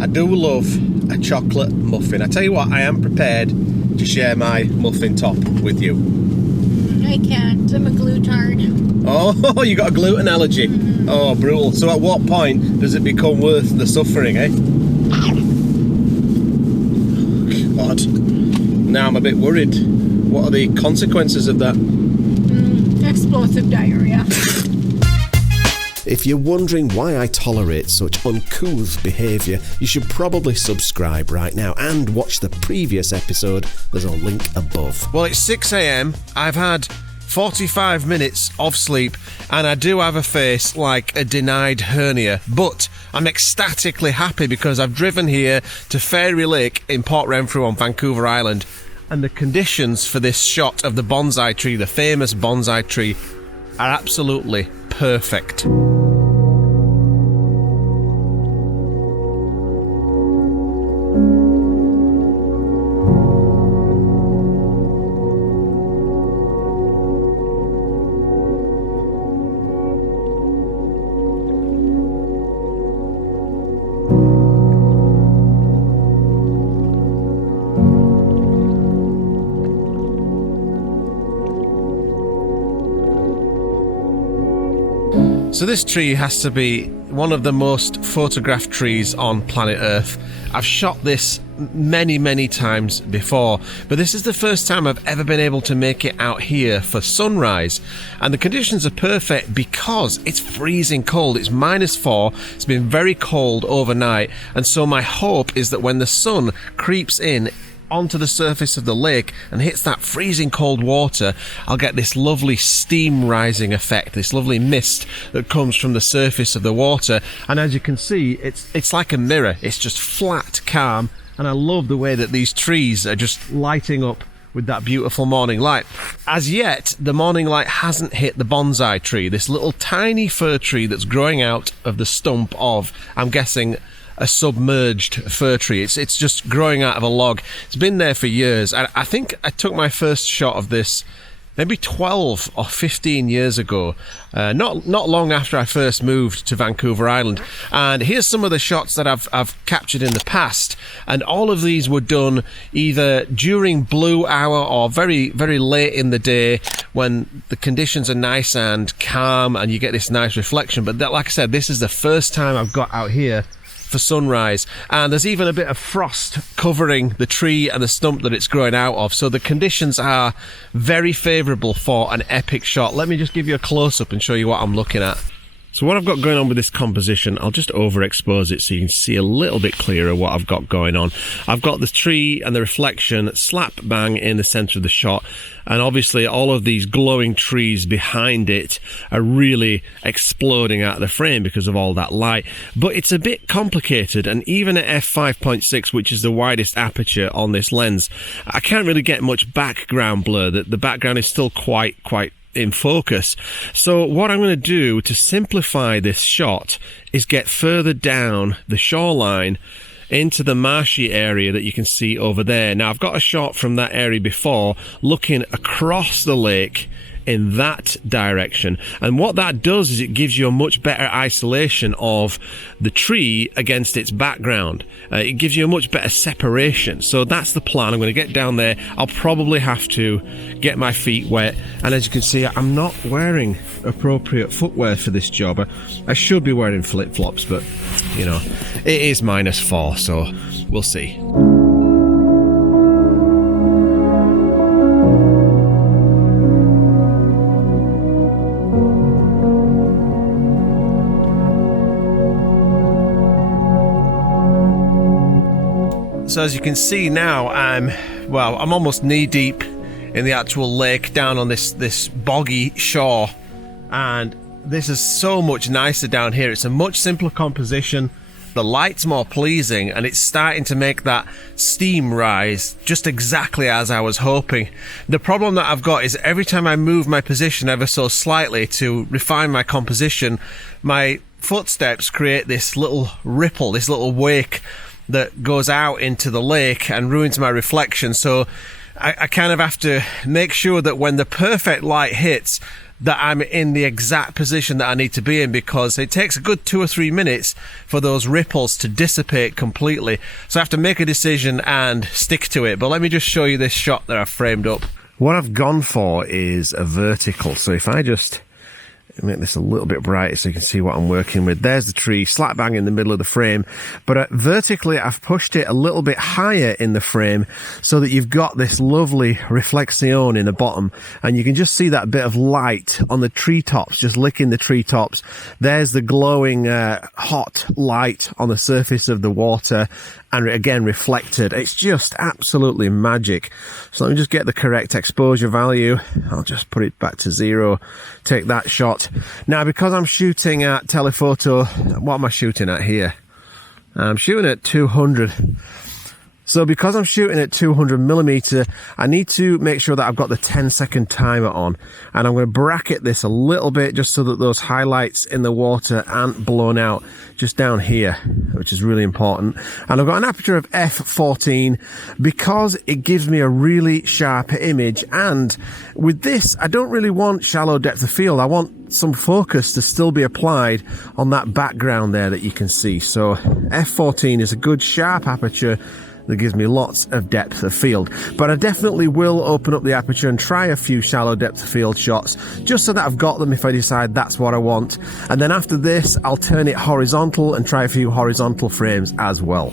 I do love a chocolate muffin. I tell you what, I am prepared to share my muffin top with you. I can't. I'm a glutard. Oh, you got a gluten allergy. Oh, brutal. So at what point does it become worth the suffering, eh? God. Now I'm a bit worried. What are the consequences of that? Explosive diarrhea. If you're wondering why I tolerate such uncouth behaviour, you should probably subscribe right now and watch the previous episode. There's a link above. Well, it's 6 a.m. I've had 45 minutes of sleep and I do have a face like a denied hernia, but I'm ecstatically happy because I've driven here to Fairy Lake in Port Renfrew on Vancouver Island, and the conditions for this shot of the bonsai tree, the famous bonsai tree, are absolutely perfect. So this tree has to be one of the most photographed trees on planet Earth. I've shot this many times before, but this is the first time I've ever been able to make it out here for sunrise. And the conditions are perfect because it's freezing cold. It's -4. It's been very cold overnight. And so my hope is that when the sun creeps in onto the surface of the lake and hits that freezing cold water, I'll get this lovely steam rising effect, this lovely mist that comes from the surface of the water. And as you can see, it's like a mirror. It's just flat, calm, and I love the way that these trees are just lighting up with that beautiful morning light. As yet, the morning light hasn't hit the bonsai tree, this little tiny fir tree that's growing out of the stump of, I'm guessing, a submerged fir tree. It's just growing out of a log. It's been there for years. I think I took my first shot of this maybe 12 or 15 years ago, not long after I first moved to Vancouver Island. And here's some of the shots that I've captured in the past, and all of these were done either during blue hour or very late in the day when the conditions are nice and calm and you get this nice reflection. But that, like I said, this is the first time I've got out here for sunrise, and there's even a bit of frost covering the tree and the stump that it's growing out of, so the conditions are very favourable for an epic shot. Let me just give you a close-up and show you what I'm looking at. So what I've got going on with this composition, I'll just overexpose it so you can see a little bit clearer what I've got going on. I've got the tree and the reflection slap bang in the centre of the shot, and obviously all of these glowing trees behind it are really exploding out of the frame because of all that light. But it's a bit complicated, and even at f5.6, which is the widest aperture on this lens, I can't really get much background blur. The background is still quite in focus. So what I'm going to do to simplify this shot is get further down the shoreline into the marshy area that you can see over there. Now I've got a shot from that area before looking across the lake in that direction, and what that does is it gives you a much better isolation of the tree against its background. It gives you a much better separation. So that's the plan. I'm going to get down there. I'll probably have to get my feet wet, and as you can see, I'm not wearing appropriate footwear for this job. I should be wearing flip-flops, but you know, it is -4, so we'll see. So as you can see now, I'm almost knee deep in the actual lake down on this boggy shore, and this is so much nicer down here. It's a much simpler composition, the light's more pleasing, and it's starting to make that steam rise just exactly as I was hoping. The problem that I've got is every time I move my position ever so slightly to refine my composition, my footsteps create this little ripple, this little wake that goes out into the lake and ruins my reflection. So I kind of have to make sure that when the perfect light hits, that I'm in the exact position that I need to be in, because it takes a good 2 or 3 minutes for those ripples to dissipate completely. So I have to make a decision and stick to it. But let me just show you this shot that I've framed up. What I've gone for is a vertical. So if I just make this a little bit brighter so you can see what I'm working with. There's the tree slap bang in the middle of the frame, but vertically I've pushed it a little bit higher in the frame so that you've got this lovely reflection in the bottom, and you can just see that bit of light on the treetops, just licking the treetops. There's the glowing hot light on the surface of the water, and again reflected. It's just absolutely magic. So let me just get the correct exposure value. I'll just put it back to 0, take that shot. Now, because I'm shooting at telephoto, what am I shooting at here? I'm shooting at 200. So because I'm shooting at 200mm, I need to make sure that I've got the 10-second timer on, and I'm going to bracket this a little bit just so that those highlights in the water aren't blown out just down here, which is really important. And I've got an aperture of f14 because it gives me a really sharp image, and with this I don't really want shallow depth of field. I want some focus to still be applied on that background there that you can see. So f14 is a good sharp aperture that gives me lots of depth of field. But I definitely will open up the aperture and try a few shallow depth of field shots, just so that I've got them if I decide that's what I want. And then after this, I'll turn it horizontal and try a few horizontal frames as well.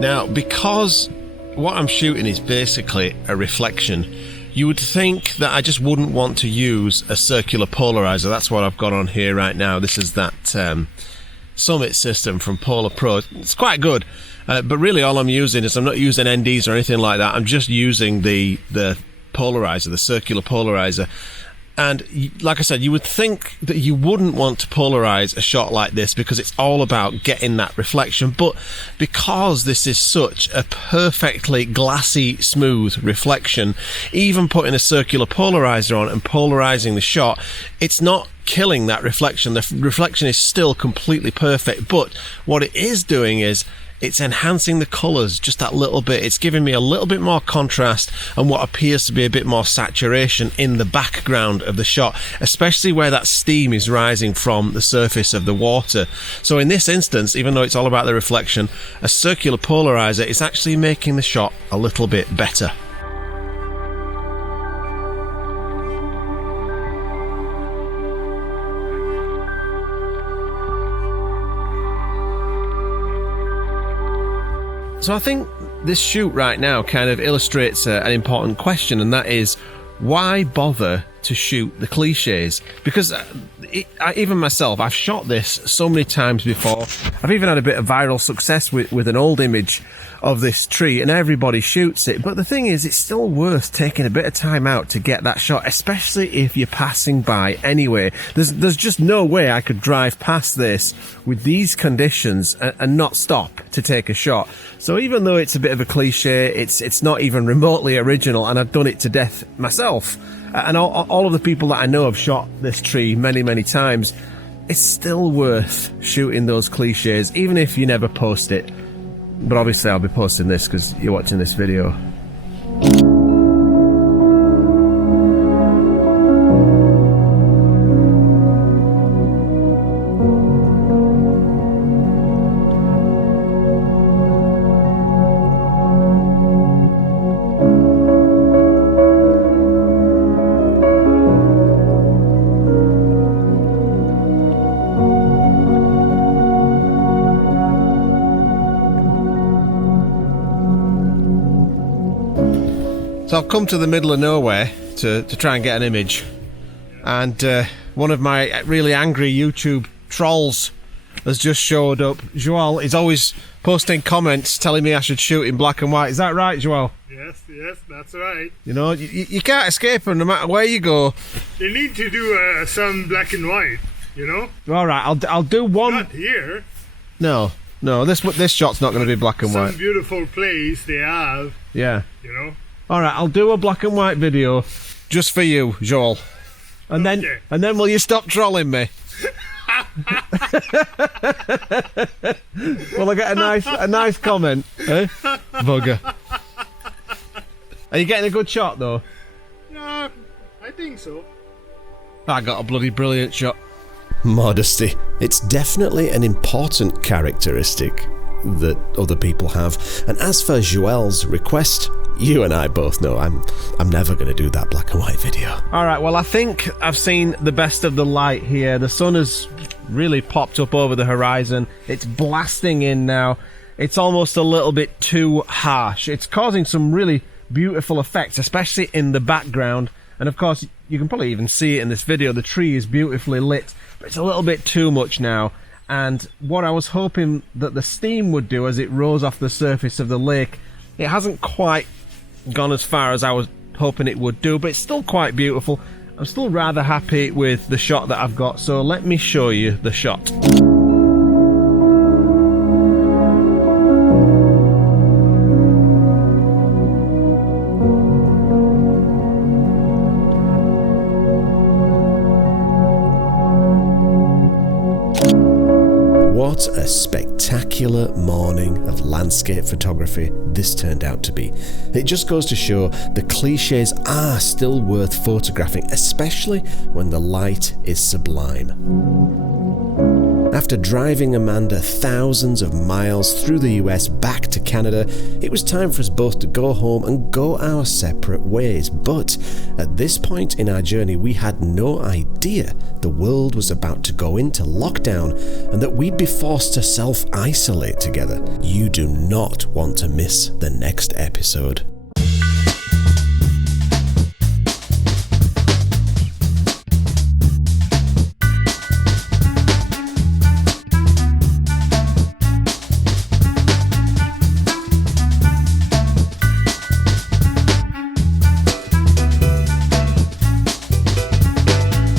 Now, because what I'm shooting is basically a reflection, you would think that I just wouldn't want to use a circular polarizer. That's what I've got on here right now. This is that Summit system from Polar Pro. It's quite good, but really all I'm using is, I'm not using NDs or anything like that. I'm just using the polarizer, the circular polarizer. And like I said, you would think that you wouldn't want to polarize a shot like this because it's all about getting that reflection. But because this is such a perfectly glassy, smooth reflection, even putting a circular polarizer on and polarizing the shot, it's not killing that reflection. The reflection is still completely perfect. But what it is doing is it's enhancing the colours just that little bit. It's giving me a little bit more contrast and what appears to be a bit more saturation in the background of the shot, especially where that steam is rising from the surface of the water. So in this instance, even though it's all about the reflection, a circular polarizer is actually making the shot a little bit better. So I think this shoot right now kind of illustrates an important question, and that is, why bother to shoot the cliches? Because even myself, I've shot this so many times before. I've even had a bit of viral success with an old image of this tree, and everybody shoots it. But the thing is, it's still worth taking a bit of time out to get that shot, especially if you're passing by anyway. There's just no way I could drive past this with these conditions and not stop to take a shot. So even though it's a bit of a cliche, it's not even remotely original, and I've done it to death myself. And all of the people that I know have shot this tree many, many times. It's still worth shooting those cliches, even if you never post it. But obviously I'll be posting this because you're watching this video. So I've come to the middle of nowhere to try and get an image. and one of my really angry YouTube trolls has just showed up. Joel is always posting comments telling me I should shoot in black and white. Is that right, Joel? Yes, that's right. You know, you can't escape them no matter where you go. They need to do some black and white, you know? All right, I'll do one. Not here. No, this shot's not going to be black and white. Some beautiful place they have, Yeah. you know? All right, I'll do a black and white video just for you, Joel. And Okay. then will you stop trolling me? Will I get a nice comment? Eh? Bugger. Are you getting a good shot though? Yeah, I think so. I got a bloody brilliant shot. Modesty. It's definitely an important characteristic that other people have. And as for Joel's request, you and I both know I'm never going to do that black and white video. All right, well, I think I've seen the best of the light here. The sun has really popped up over the horizon. It's blasting in now. It's almost a little bit too harsh. It's causing some really beautiful effects, especially in the background. And of course, you can probably even see it in this video. The tree is beautifully lit, but it's a little bit too much now. And what I was hoping that the steam would do as it rose off the surface of the lake, it hasn't quite gone as far as I was hoping it would do, but it's still quite beautiful. I'm still rather happy with the shot that I've got, so let me show you the shot. What a spectacular morning of landscape photography this turned out to be. It just goes to show the cliches are still worth photographing, especially when the light is sublime. After driving Amanda thousands of miles through the US back to Canada, it was time for us both to go home and go our separate ways. But at this point in our journey, we had no idea the world was about to go into lockdown and that we'd be forced to self-isolate together. You do not want to miss the next episode.